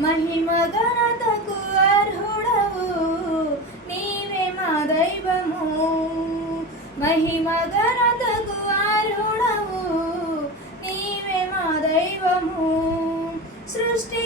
మహిమ ఘనతకు అర్హుడవు నీవే మా దైవము. మహిమ ఘనతకు అర్హుడవు నీవే మా దైవము. సృష్టి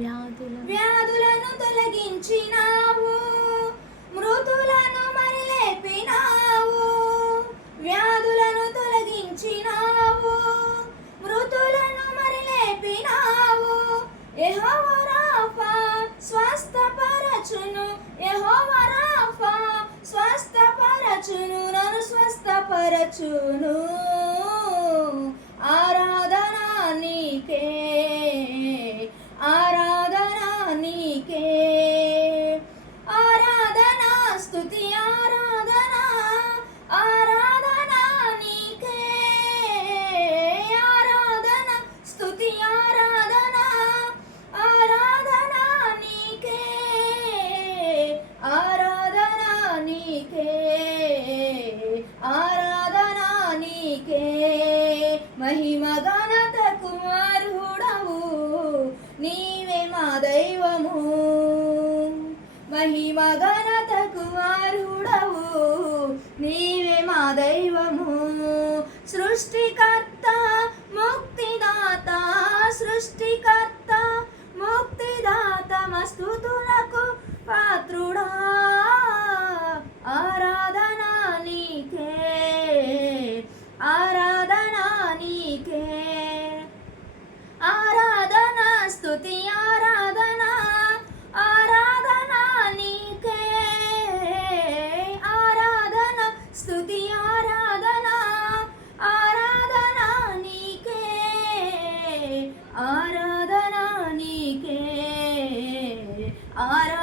వ్యాధులను తొలగించినావు మృతులను మరి లేపినావు వ్యాధులను తొలగించినావు మృతులను మరి లేపినావు యెహోవా స్వస్థపరచును ఎహోవరాఫా స్వస్థపరచును నన్ను స్వస్థపరచును. దైవము మహిమ ఘనతకు అర్హుడవు నీవే మా దైవము. సృష్టికర్త ముక్తిదాత సృష్టికర్త. आ